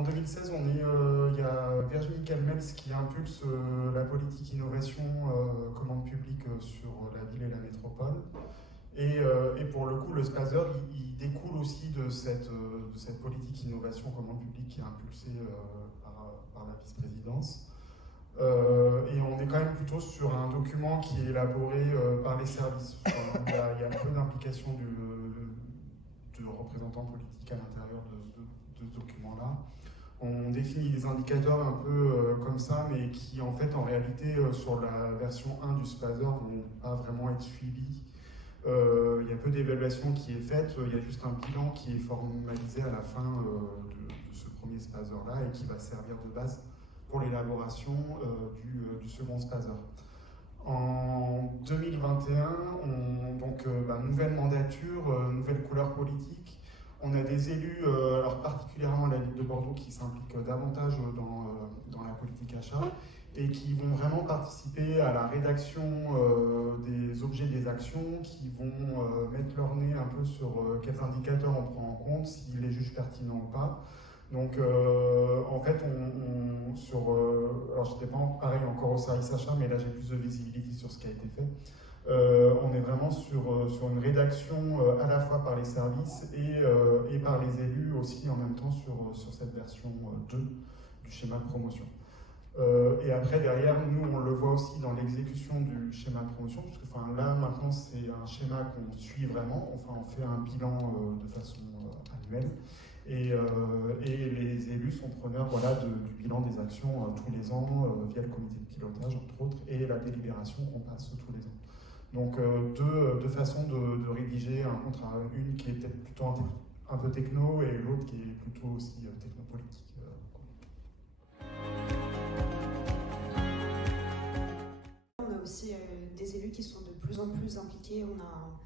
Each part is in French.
En 2016, il y a Virginie Calmels qui impulse la politique innovation commande publique sur la ville et la métropole. Et pour le coup, le SPASER, il découle aussi de cette politique innovation commande publique qui est impulsée par la vice-présidence. Et on est quand même plutôt sur un document qui est élaboré par les services. Enfin, il y a un peu d'implication de représentants politiques à l'intérieur de ce document-là. On définit des indicateurs un peu comme ça, mais qui en fait, en réalité, sur la version 1 du SPASER, vont pas vraiment être suivis. Il y a peu d'évaluation qui est faite, il y a juste un bilan qui est formalisé à la fin de ce premier SPASER-là et qui va servir de base pour l'élaboration du second SPASER. En 2021, nouvelle mandature, nouvelle couleur politique. On a des élus, alors particulièrement la ville de Bordeaux, qui s'impliquent davantage dans la politique achat et qui vont vraiment participer à la rédaction des objets des actions, qui vont mettre leur nez un peu sur quels indicateurs on prend en compte, s'ils les jugent pertinents ou pas. Donc, en fait, alors j'étais pas pareil encore au service achat, mais là j'ai plus de visibilité sur ce qui a été fait. On est vraiment sur une rédaction à la fois par les services et par les élus aussi en même temps sur cette version 2 du schéma de promotion. Et après, derrière, nous, on le voit aussi dans l'exécution du schéma de promotion, parce que là, maintenant, c'est un schéma qu'on suit vraiment. Enfin, on fait un bilan de façon annuelle. Et les élus sont preneurs du bilan des actions tous les ans, via le comité de pilotage, entre autres, et la délibération qu'on passe tous les ans. Donc, deux façons de rédiger un contrat. Une qui est peut-être plutôt un peu techno, et l'autre qui est plutôt aussi technopolitique. On a aussi des élus qui sont de plus en plus impliqués. On a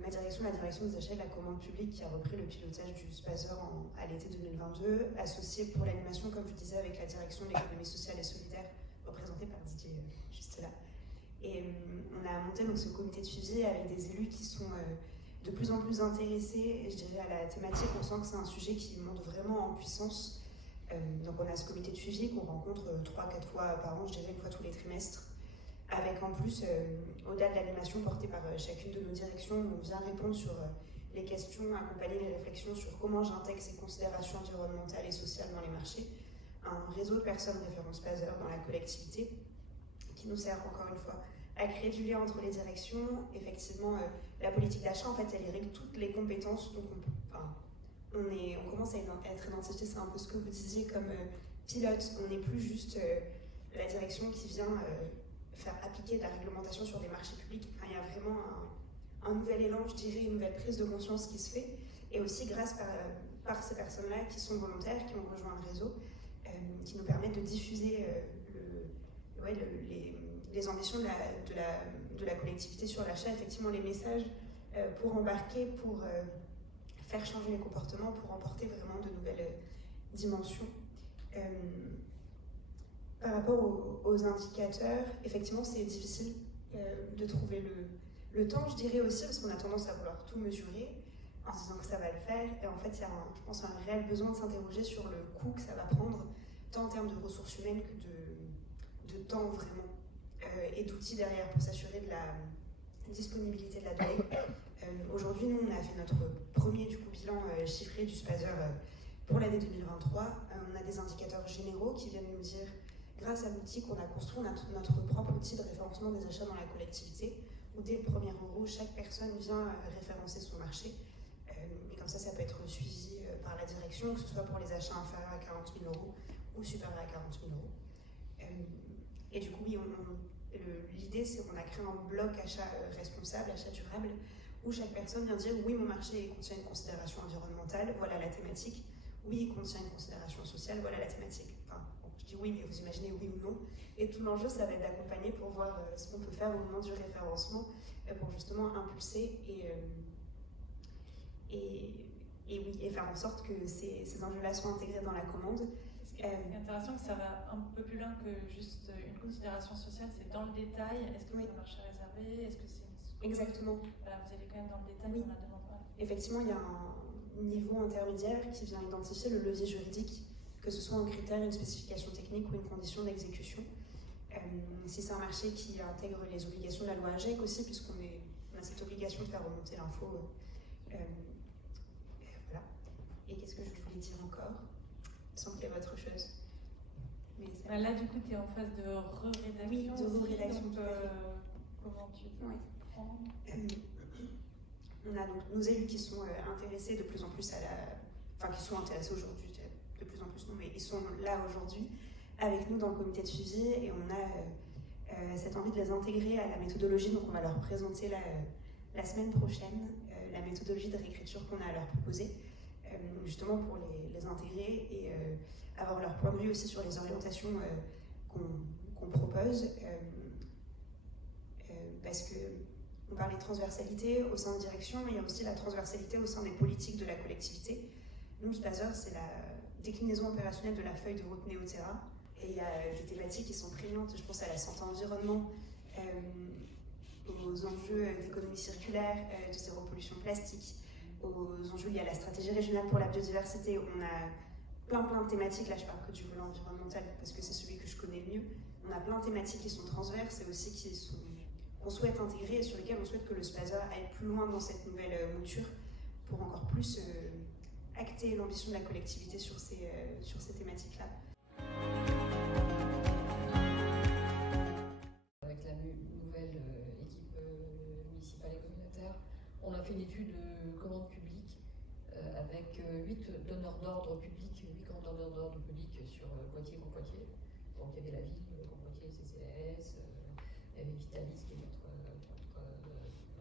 ma direction, la direction des achats et de la commande publique, qui a repris le pilotage du SPASER à l'été 2022, associé pour l'animation, comme je disais, avec la direction de l'économie sociale et solidaire, représentée par Didier juste là. Et on a monté donc ce comité de suivi avec des élus qui sont de plus en plus intéressés, je dirais, à la thématique. On sent que c'est un sujet qui monte vraiment en puissance. Donc on a ce comité de suivi qu'on rencontre 3-4 fois par an, je dirais une fois tous les trimestres, avec en plus, au-delà de l'animation portée par chacune de nos directions, on vient répondre sur les questions, accompagner les réflexions sur comment j'intègre ces considérations environnementales et sociales dans les marchés. Un réseau de personnes référents SPASER dans la collectivité, qui nous sert encore une fois à créer du lien entre les directions. Effectivement, la politique d'achat, en fait, elle irrigue toutes les compétences, donc on commence à être identifié, c'est un peu ce que vous disiez, comme pilote. On n'est plus juste la direction qui vient faire appliquer de la réglementation sur des marchés publics. Enfin, il y a vraiment un nouvel élan, je dirais, une nouvelle prise de conscience qui se fait, et aussi grâce par ces personnes-là qui sont volontaires, qui ont rejoint le réseau, qui nous permettent de diffuser les ambitions de la collectivité sur l'achat, effectivement les messages pour embarquer, pour faire changer les comportements, pour emporter vraiment de nouvelles dimensions. Par rapport aux indicateurs, effectivement, c'est difficile de trouver le temps, je dirais aussi, parce qu'on a tendance à vouloir tout mesurer en se disant que ça va le faire. Et en fait, il y a, je pense, un réel besoin de s'interroger sur le coût que ça va prendre, tant en termes de ressources humaines que de temps vraiment, et d'outils derrière pour s'assurer de la disponibilité de la donnée. Aujourd'hui, nous, on a fait notre premier bilan chiffré du SPASER pour l'année 2023. On a des indicateurs généraux qui viennent nous dire, grâce à l'outil qu'on a construit, on a notre propre outil de référencement des achats dans la collectivité, où dès le premier euro, chaque personne vient référencer son marché. Et comme ça peut être suivi par la direction, que ce soit pour les achats inférieurs à 40 000 euros ou supérieurs à 40 000 euros. Et du coup, oui, l'idée, c'est qu'on a créé un bloc achat responsable, achat durable, où chaque personne vient dire oui, mon marché contient une considération environnementale, voilà la thématique. Oui, il contient une considération sociale, voilà la thématique. Enfin, je dis oui, mais vous imaginez oui ou non. Et tout l'enjeu, ça va être d'accompagner pour voir ce qu'on peut faire au moment du référencement pour justement impulser et faire en sorte que ces enjeux-là soient intégrés dans la commande. Ce qui est intéressant, que ça va un peu plus loin que juste une considération sociale, c'est dans le détail. Est-ce que c'est un marché réservé? Est-ce que c'est Exactement. Voilà, vous allez quand même dans le détail, oui. dans la demande. Effectivement, il y a niveau intermédiaire qui vient identifier le levier juridique, que ce soit un critère, une spécification technique ou une condition d'exécution. Si c'est un marché qui intègre les obligations de la loi AGEC aussi, puisqu'on a cette obligation de faire remonter l'info. Voilà. Et qu'est-ce que je voulais dire encore? Il me semble qu'il y avait autre chose. Mais là, du coup, tu es en phase de re-rédaction. Oui, de re-rédaction. Comment tu prends On a donc nos élus qui sont intéressés de plus en plus enfin qui sont intéressés aujourd'hui, de plus en plus non, mais ils sont là aujourd'hui avec nous dans le comité de suivi et on a cette envie de les intégrer à la méthodologie, donc on va leur présenter la semaine prochaine la méthodologie de réécriture qu'on a à leur proposer, justement pour les intégrer et avoir leur point de vue aussi sur les orientations qu'on propose, parce que on parlait de transversalité au sein de direction, mais il y a aussi la transversalité au sein des politiques de la collectivité. Nous, Spazer, c'est la déclinaison opérationnelle de la feuille de route Néo-Terra. Et il y a des thématiques qui sont prégnantes, je pense à la santé environnement, aux enjeux d'économie circulaire, de zéro pollution plastique, aux enjeux liés à la stratégie régionale pour la biodiversité. On a plein de thématiques, là je parle que du volet environnemental parce que c'est celui que je connais le mieux. On a plein de thématiques qui sont transverses et aussi qu'on souhaite intégrer et sur lesquelles on souhaite que le Spazer aille plus loin dans cette nouvelle mouture pour encore plus acter l'ambition de la collectivité sur ces thématiques-là. Avec la nouvelle équipe municipale et communautaire, on a fait une étude de commande publique avec 8 donneurs d'ordre public, 8 grands donneurs d'ordre public sur Poitiers, Grand Poitiers. Donc il y avait la ville, Grand Poitiers, CCAS, il y avait Vitalis qui est notre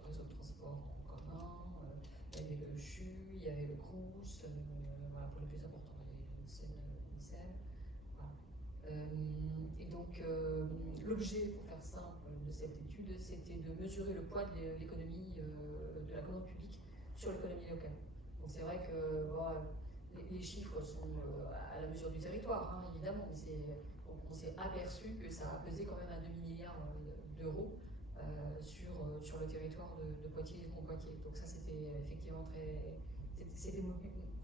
réseau de transport en commun, il y avait le CHU, il y avait le CRUS, voilà, pour les plus importants, les SEN. Voilà. Et donc l'objet, pour faire simple, de cette étude, c'était de mesurer le poids de l'économie de la commande publique sur l'économie locale. Donc c'est vrai que les chiffres sont à la mesure du territoire, hein, évidemment, mais on s'est aperçu que ça a pesé quand même un demi-milliard d'euros sur le territoire de Poitiers et de Grand-Poitiers. Donc ça, c'était effectivement c'était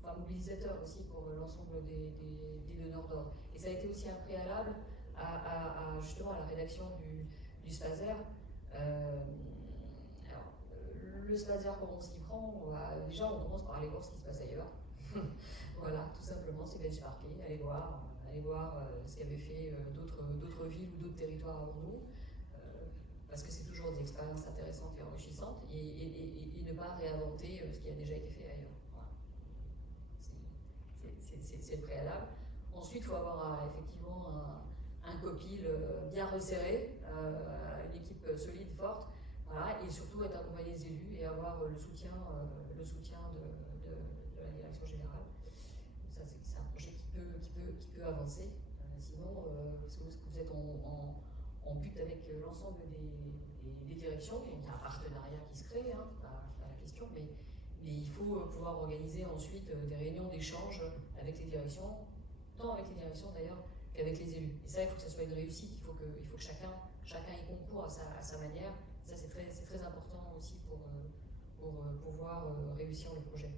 mobilisateur aussi pour l'ensemble des donneurs d'ordre. Et ça a été aussi un préalable justement à la rédaction du Spazer. Alors, le Spazer, comment on s'y prend? Déjà, on commence par aller voir ce qui se passe ailleurs. Voilà, tout simplement, c'est benchmarker, aller voir ce qu'avaient fait d'autres villes ou d'autres territoires avant nous, parce que c'est toujours des expériences intéressantes et enrichissantes, et ne pas réinventer ce qui a déjà été fait ailleurs. Voilà. C'est le préalable. Ensuite, il faut avoir effectivement un copil bien resserré, une équipe solide, forte, voilà, et surtout être accompagné des élus et avoir le soutien de la direction générale. Ça, c'est un projet qui peut avancer. Sinon, vous êtes en but avec l'ensemble des directions. Donc, il y a un partenariat qui se crée, hein, c'est pas la question, mais il faut pouvoir organiser ensuite des réunions d'échange avec les directions, tant avec les directions d'ailleurs qu'avec les élus. Et ça, il faut que ça soit une réussite, il faut que chacun y concourt à sa manière. Ça, c'est très important aussi pour pouvoir réussir le projet.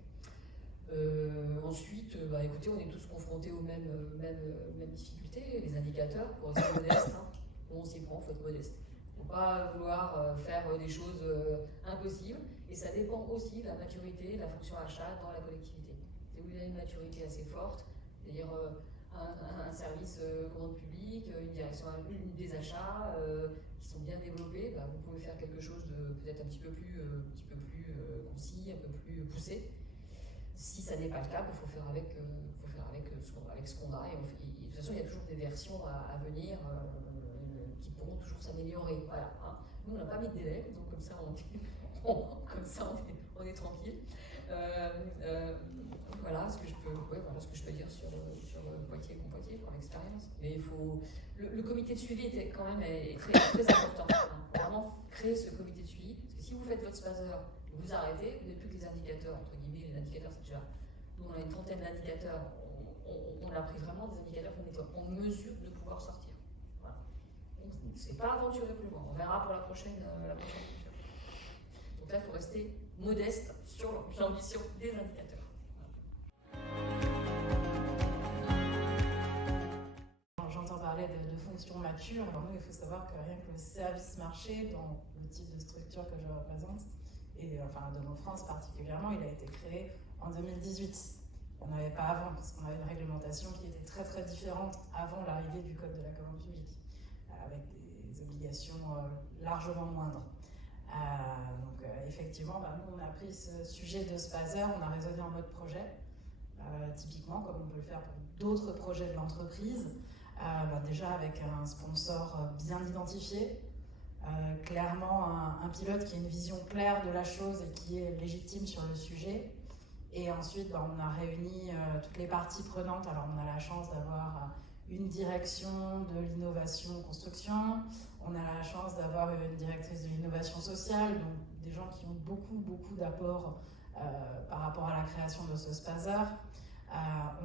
Ensuite, écoutez, on est tous confrontés aux mêmes difficultés. Les indicateurs, pour rester modeste, hein, on s'y prend, il faut être modeste. Il ne faut pas vouloir faire des choses impossibles. Et ça dépend aussi de la maturité de la fonction achat dans la collectivité. Si vous avez une maturité assez forte, c'est-à-dire un service commande publique, une direction des achats qui sont bien développés, vous pouvez faire quelque chose de peut-être un petit peu plus concis, un peu plus poussé. Si ça n'est pas le cas, il faut faire avec ce qu'on a. Et de toute façon, il y a toujours des versions à venir qui pourront toujours s'améliorer. Voilà, hein. Nous, on n'a pas mis de délai, donc comme ça, on est tranquille. Voilà ce que je peux dire sur Poitiers, Grand Poitiers, pour l'expérience. Mais il faut le comité de suivi est quand même très, très important. Hein. Faut vraiment créer ce comité de suivi, parce que si vous faites votre Spazer, vous arrêtez, vous n'avez plus que les indicateurs, entre guillemets, les indicateurs, c'est déjà. Nous, on a une trentaine d'indicateurs. On a pris vraiment des indicateurs qu'on est en mesure de pouvoir sortir. Voilà. C'est pas aventurer plus loin. On verra pour la prochaine culture. Donc là, il faut rester modeste sur l'ambition des indicateurs. Voilà. parlait de fonctions matures. Alors nous, il faut savoir que rien que le service marché, dans le type de structure que je représente, et enfin Domo France particulièrement, il a été créé en 2018. On n'avait pas avant, parce qu'on avait une réglementation qui était très très différente avant l'arrivée du Code de la commande publique, avec des obligations largement moindres. Donc effectivement, nous on a pris ce sujet de Spazer, on a raisonné en mode projet, typiquement comme on peut le faire pour d'autres projets de l'entreprise, déjà avec un sponsor bien identifié, clairement un pilote qui a une vision claire de la chose et qui est légitime sur le sujet. Et ensuite, on a réuni toutes les parties prenantes. Alors, on a la chance d'avoir une direction de l'innovation construction, on a la chance d'avoir une directrice de l'innovation sociale, donc des gens qui ont beaucoup d'apports par rapport à la création de ce Spazer.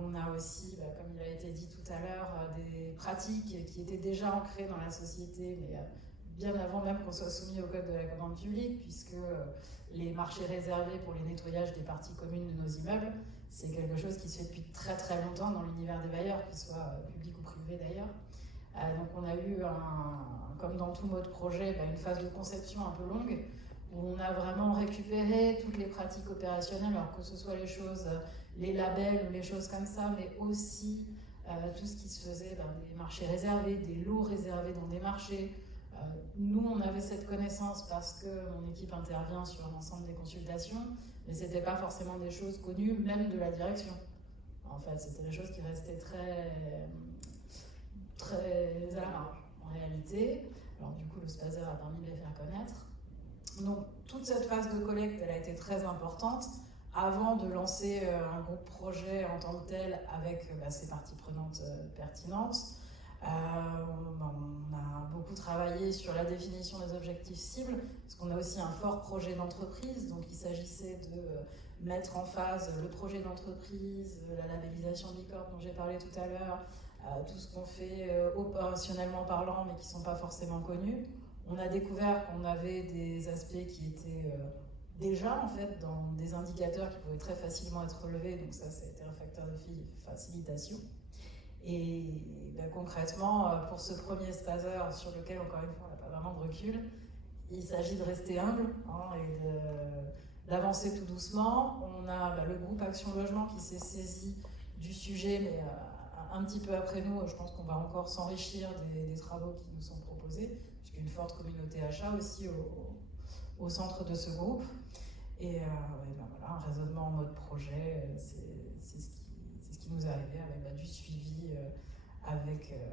On a aussi, comme il a été dit tout à l'heure, des pratiques qui étaient déjà ancrées dans la société, mais bien avant même qu'on soit soumis au Code de la commande publique, puisque les marchés réservés pour les nettoyages des parties communes de nos immeubles, c'est quelque chose qui se fait depuis très longtemps dans l'univers des bailleurs, qu'ils soient publics ou privés d'ailleurs. Donc on a eu, comme dans tout mode projet, une phase de conception un peu longue, où on a vraiment récupéré toutes les pratiques opérationnelles, alors que ce soit les choses, les labels ou les choses comme ça, mais aussi tout ce qui se faisait, des marchés réservés, des lots réservés dans des marchés. Nous, on avait cette connaissance parce que mon équipe intervient sur l'ensemble des consultations, mais ce n'était pas forcément des choses connues, même de la direction. En fait, c'était des choses qui restaient très à la marge, en réalité. Alors du coup, le Spazer a permis de les faire connaître. Donc, toute cette phase de collecte, elle a été très importante avant de lancer un groupe projet en tant que tel avec ces parties prenantes pertinentes. On a beaucoup travaillé sur la définition des objectifs cibles, parce qu'on a aussi un fort projet d'entreprise, donc il s'agissait de mettre en phase le projet d'entreprise, la labellisation Bicorp dont j'ai parlé tout à l'heure, tout ce qu'on fait opérationnellement parlant, mais qui ne sont pas forcément connus. On a découvert qu'on avait des aspects qui étaient déjà en fait dans des indicateurs qui pouvaient très facilement être relevés, donc ça a été un facteur de facilitation. Et concrètement, pour ce premier Spazer, sur lequel encore une fois on n'a pas vraiment de recul, il s'agit de rester humble et d'avancer tout doucement. On a le groupe Action Logement qui s'est saisi du sujet, mais un petit peu après nous, je pense qu'on va encore s'enrichir des travaux qui nous sont proposés, puisqu'il y a une forte communauté achat aussi au centre de ce groupe. Et voilà, un raisonnement en mode projet, c'est ce qui nous est arrivé avec du suivi.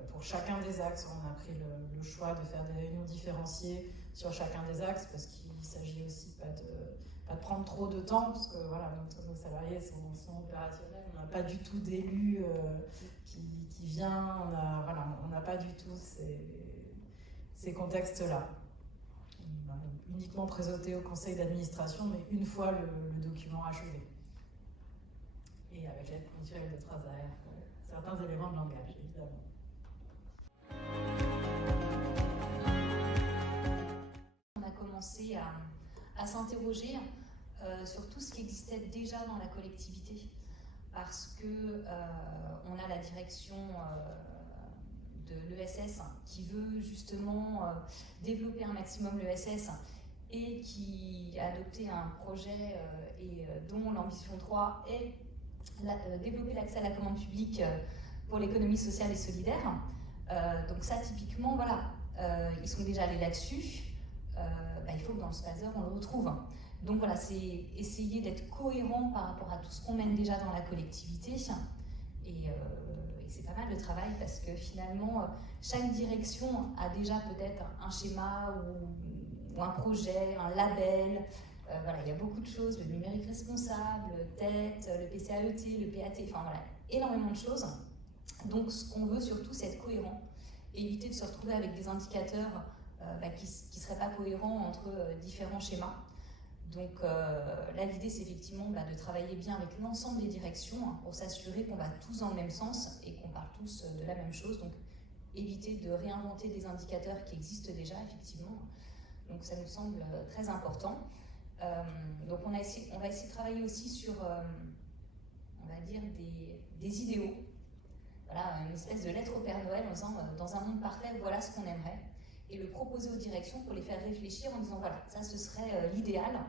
Pour chacun des axes, on a pris le choix de faire des réunions différenciées sur chacun des axes, parce qu'il s'agit aussi pas de prendre trop de temps, parce que voilà, nos salariés sont opérationnels, on n'a pas du tout d'élus qui vient, on n'a pas du tout ces contextes-là. Uniquement présenté au conseil d'administration, mais une fois le document achevé. Et avec l'aide ponctuelle de Trasaer, certains éléments de langage, évidemment. On a commencé à s'interroger sur tout ce qui existait déjà dans la collectivité, parce que on a la direction de l'ESS qui veut justement développer un maximum l'ESS et qui a adopté un projet dont l'ambition 3 est développer l'accès à la commande publique pour l'économie sociale et solidaire. Donc ça, typiquement, voilà, ils sont déjà allés là-dessus. Il faut que dans le Spazer, on le retrouve. Donc voilà, c'est essayer d'être cohérent par rapport à tout ce qu'on mène déjà dans la collectivité. Et c'est pas mal de travail parce que finalement, chaque direction a déjà peut-être un schéma ou un projet, un label. Voilà, il y a beaucoup de choses, le numérique responsable, TET, le PCAET, le PAT, enfin voilà, énormément de choses. Donc ce qu'on veut surtout, c'est être cohérent, éviter de se retrouver avec des indicateurs qui ne seraient pas cohérents entre différents schémas. Donc là, l'idée, c'est effectivement de travailler bien avec l'ensemble des directions pour s'assurer qu'on va tous dans le même sens et qu'on parle tous de la même chose. Donc éviter de réinventer des indicateurs qui existent déjà, effectivement. Donc ça nous semble très important. Donc on va essayer de travailler aussi sur, on va dire, des idéaux. voilà, une espèce de lettre au Père Noël en disant dans un monde parfait, voilà ce qu'on aimerait, et le proposer aux directions pour les faire réfléchir en disant voilà, ça ce serait l'idéal.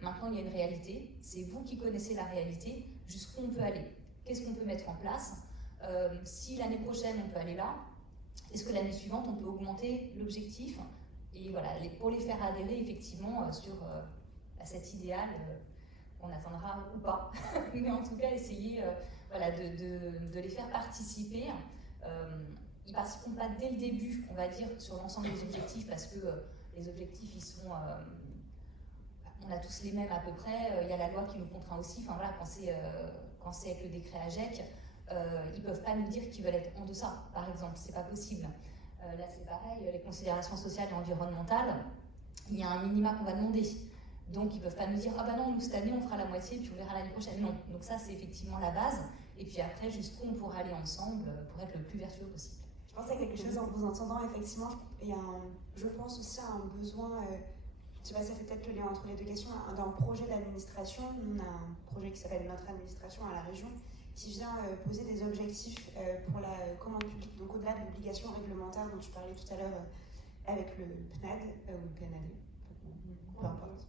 Maintenant, il y a une réalité, c'est vous qui connaissez la réalité, jusqu'où on peut aller, qu'est-ce qu'on peut mettre en place, si l'année prochaine on peut aller là, est-ce que l'année suivante on peut augmenter l'objectif, et voilà, pour les faire adhérer effectivement sur à cet idéal qu'on atteindra ou pas, mais en tout cas essayer voilà, de les faire participer. Ils ne participeront pas dès le début, on va dire, sur l'ensemble des objectifs, parce que les objectifs, ils sont... on a tous les mêmes à peu près, il y a la loi qui nous contraint aussi, enfin voilà, quand c'est avec le décret AGEC, ils ne peuvent pas nous dire qu'ils veulent être en deçà, par exemple, c'est pas possible. Là c'est pareil, les considérations sociales et environnementales, il y a un minima qu'on va demander. Donc ils ne peuvent pas nous dire ah bah non, nous cette année on fera la moitié puis on verra l'année prochaine. Non, donc ça c'est effectivement la base. Et puis après, jusqu'où on pourra aller ensemble pour être le plus vertueux possible. Je pense à quelque chose en vous entendant, effectivement, il y a je pense aussi à un besoin, je sais pas, ça fait peut-être le lien entre les deux questions, d'un projet d'administration. On a un projet qui s'appelle Notre administration à la région, qui vient poser des objectifs pour la commande publique, donc au-delà de l'obligation réglementaire dont tu parlais tout à l'heure avec le PNAD, ou le PNAD, peu importe.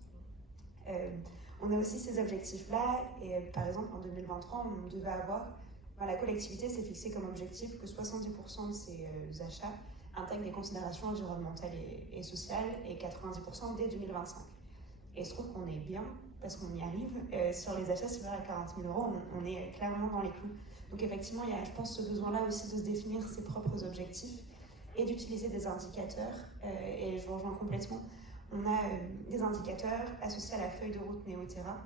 On a aussi ces objectifs-là, et par exemple en 2023, on devait avoir, la collectivité s'est fixée comme objectif que 70% de ses achats intègrent des considérations environnementales et sociales, et 90% dès 2025. Et je trouve qu'on est bien, parce qu'on y arrive. Sur les achats supérieurs à 40 000 €, on est clairement dans les clous. Donc effectivement, il y a, je pense, ce besoin-là aussi de se définir ses propres objectifs et d'utiliser des indicateurs, et je vous rejoins complètement. On a des indicateurs associés à la feuille de route Néo-Terra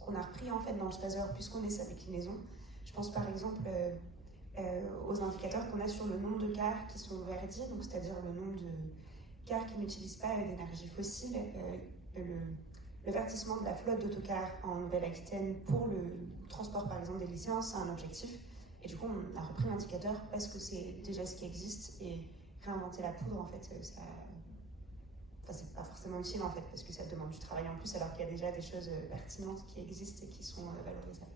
qu'on a repris en fait dans le SPASER puisqu'on est sa déclinaison. Je pense par exemple aux indicateurs qu'on a sur le nombre de cars qui sont verdis, donc c'est-à-dire le nombre de cars qui n'utilisent pas d'énergie fossile, le verdissement de la flotte d'autocars en Nouvelle-Aquitaine pour le transport par exemple des lycéens, c'est un objectif. Et du coup on a repris l'indicateur parce que c'est déjà ce qui existe et réinventer la poudre en fait ça... Enfin, c'est pas forcément utile en fait, parce que ça demande du travail en plus, alors qu'il y a déjà des choses pertinentes qui existent et qui sont valorisables.